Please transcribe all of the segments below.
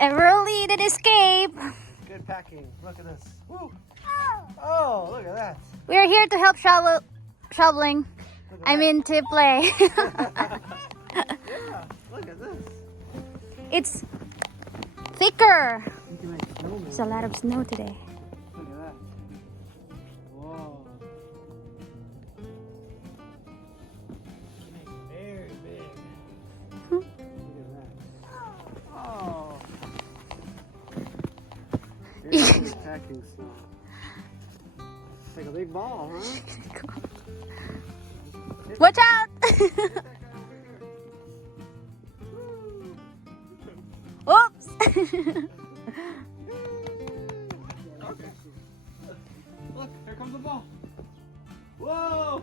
Everly did escape. Good packing. Look at this. Woo. Oh, look at that. We're here to help shoveling. I mean to play. Yeah, look at this. It's thicker. You can make snowmen. There's a lot of snow today. Look at that. Whoa. Very big. Look at that. Oh. Here's the packing snow. Like a big ball, huh? Watch out! Oops! Okay. Look, here comes the ball. Whoa!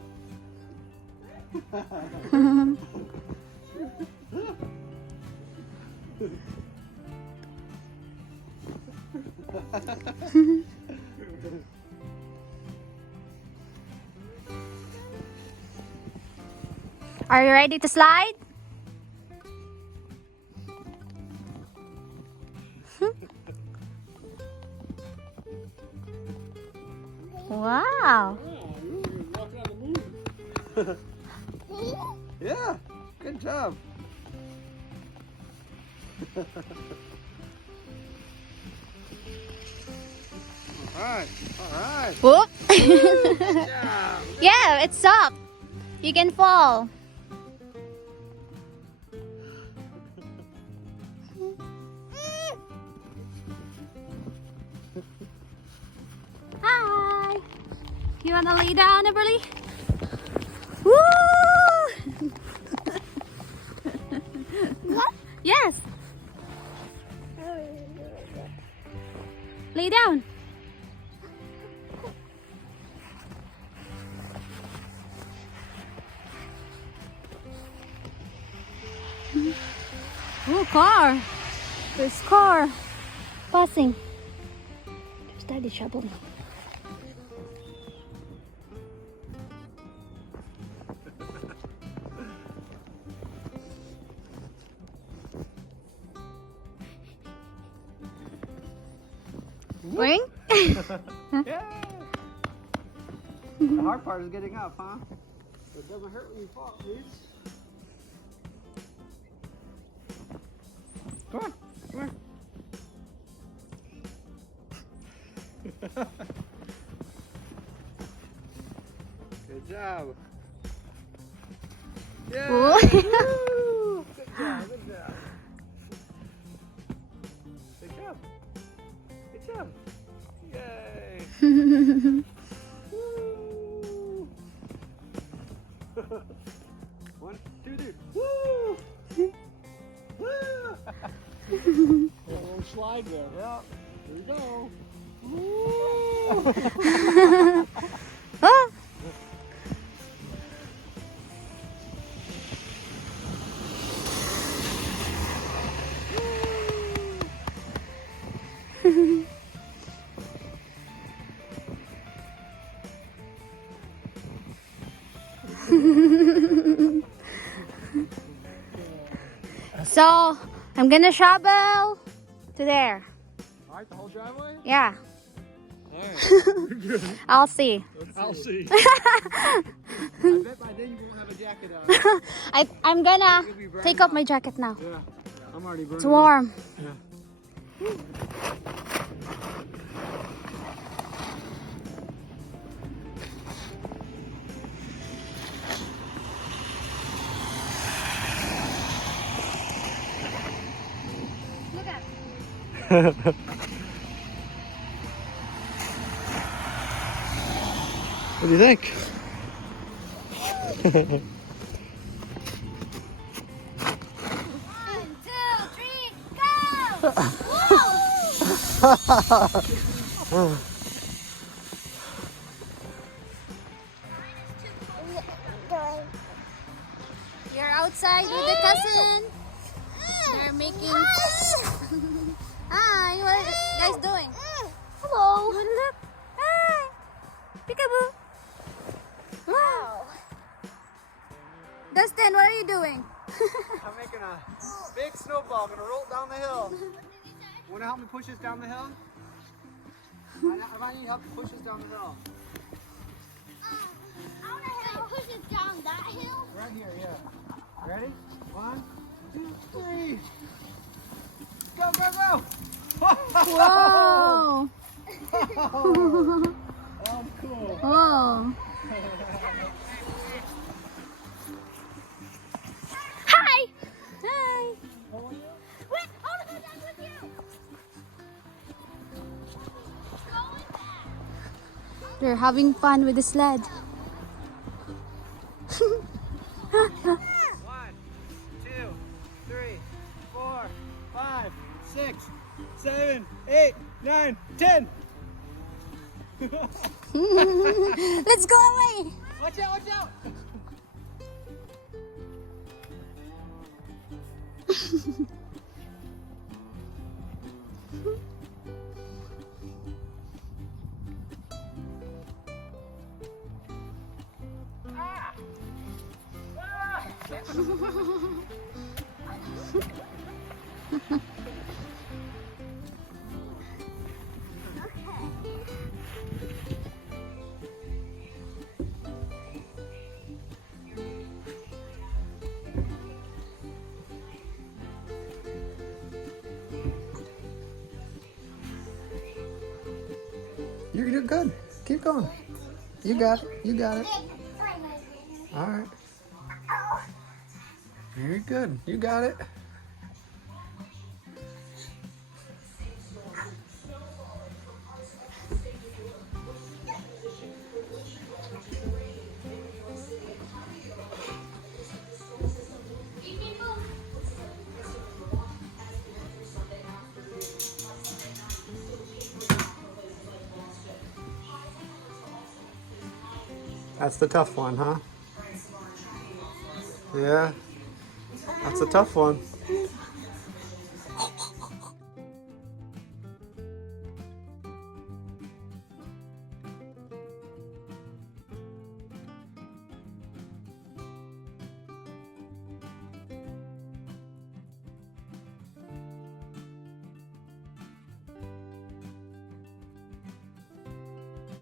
Are you ready to slide? Wow! Yeah, good job. Alright, alright. Whoop! Good job. Yeah, it's up. You can fall. Hi. You wanna lay down, Everly? Woo! What? Yes. Lay down. Oh, car. There's car passing. There's Daddy shoveling. Ring? Yeah. The hard part is getting up, huh? It doesn't hurt when you fall, please. Come on, come on. Good job. Yeah. Ooh. Woo. Good job, good job. Good job. Good job. Yay. Woo. 1, 2, 3. Woo. Woo. A little slide there. Yeah. Here we go. Woo. Oh. So, I'm gonna shovel to there. Alright, the whole driveway? Yeah, Alright. I'll see. I'll see. I bet by then you won't have a jacket on. I'm gonna You'll be burning take off up. my jacket now. Yeah. I'm already burning. It's warm. Yeah. Look at. What do you think? 1, 2, 3, go! Woo! You're outside with the cousin. They're making. Hi, what are you guys doing? Hello. Look. Hi. Peekaboo. Wow. Dustin, what are you doing? I'm making a big snowball. I'm gonna roll it down the hill. Want to help me push this down the hill? I might need help to push this down the hill. I want to help push it down that hill. Right here, yeah. Ready? 1, 2, 3. Go, go, go! Whoa! Oh, cool. Whoa! Hi. Hi! How are you? Wait, I want to go down with you. Going back. They're having fun with the sled. 1, 2, 3, 4, 5, 6, 7, 8, 9, 10. Let's go away! Watch out, watch out! Ah! Ah! You're good. Keep going. You got it. You got it. All right. Very good. You got it. That's the tough one, huh? Yeah. That's a tough one.